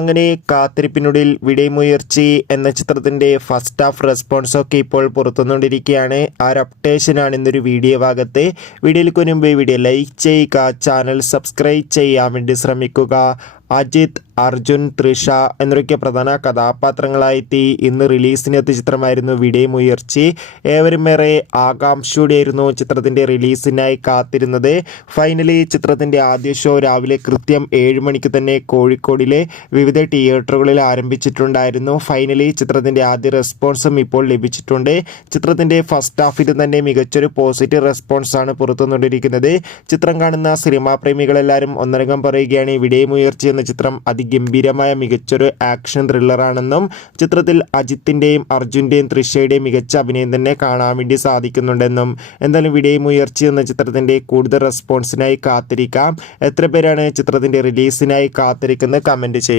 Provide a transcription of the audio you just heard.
അങ്ങനെ കാത്തിരിപ്പിനുള്ളിൽ വിടയമുയർച്ചി എന്ന ചിത്രത്തിൻ്റെ ഫസ്റ്റ് ഹാഫ് റെസ്പോൺസൊക്കെ ഇപ്പോൾ പുറത്തുകൊണ്ടിരിക്കുകയാണ്. ആ ഒരു അപ്ഡേഷനാണ് ഇന്നൊരു വീഡിയോ ഭാഗത്ത്. വീഡിയോയിലേക്ക് മുൻപ് വീഡിയോ ലൈക്ക് ചെയ്യുക, ചാനൽ സബ്സ്ക്രൈബ് ചെയ്യാൻ വേണ്ടി ശ്രമിക്കുക. അജിത്, അർജുൻ, തൃഷ എന്നൊക്കെ പ്രധാന കഥാപാത്രങ്ങളായെത്തി ഇന്ന് റിലീസിനെത്തിയ ചിത്രമായിരുന്നു വിടയമുയർച്ചി. ഏവരും ഏറെ ആകാംക്ഷയോടെയായിരുന്നു ചിത്രത്തിൻ്റെ റിലീസിനായി കാത്തിരുന്നത്. ഫൈനലി ചിത്രത്തിൻ്റെ ആദ്യ ഷോ രാവിലെ കൃത്യം 7 മണിക്ക് തന്നെ കോഴിക്കോടിലെ വിവിധ തിയേറ്ററുകളിൽ ആരംഭിച്ചിട്ടുണ്ടായിരുന്നു. ഫൈനലി ചിത്രത്തിൻ്റെ ആദ്യ റെസ്പോൺസും ഇപ്പോൾ ലഭിച്ചിട്ടുണ്ട്. ചിത്രത്തിൻ്റെ ഫസ്റ്റ് ഹാഫിൽ തന്നെ മികച്ചൊരു പോസിറ്റീവ് റെസ്പോൺസാണ് പുറത്തുകൊണ്ടിരിക്കുന്നത്. ചിത്രം കാണുന്ന സിനിമാ പ്രേമികളെല്ലാവരും ഒന്നടങ്കം പറയുകയാണ് വിടയമുയർച്ചി എന്ന ചിത്രം അതിഗംഭീരമായ മികച്ചൊരു ആക്ഷൻ ത്രില്ലറാണെന്നും ചിത്രത്തിൽ അജിത്തിൻ്റെയും അർജുൻ്റെയും തൃഷയുടെയും മികച്ച അഭിനയം തന്നെ കാണാൻ വേണ്ടി സാധിക്കുന്നുണ്ടെന്നും. എന്തായാലും വിടയമുയർച്ചി എന്ന ചിത്രത്തിൻ്റെ കൂടുതൽ റെസ്പോൺസിനായി കാത്തിരിക്കാം. എത്ര പേരാണ് ചിത്രത്തിൻ്റെ റിലീസിനായി കാത്തിരിക്കുന്നത് കമൻറ്റ് ചെയ്യുക.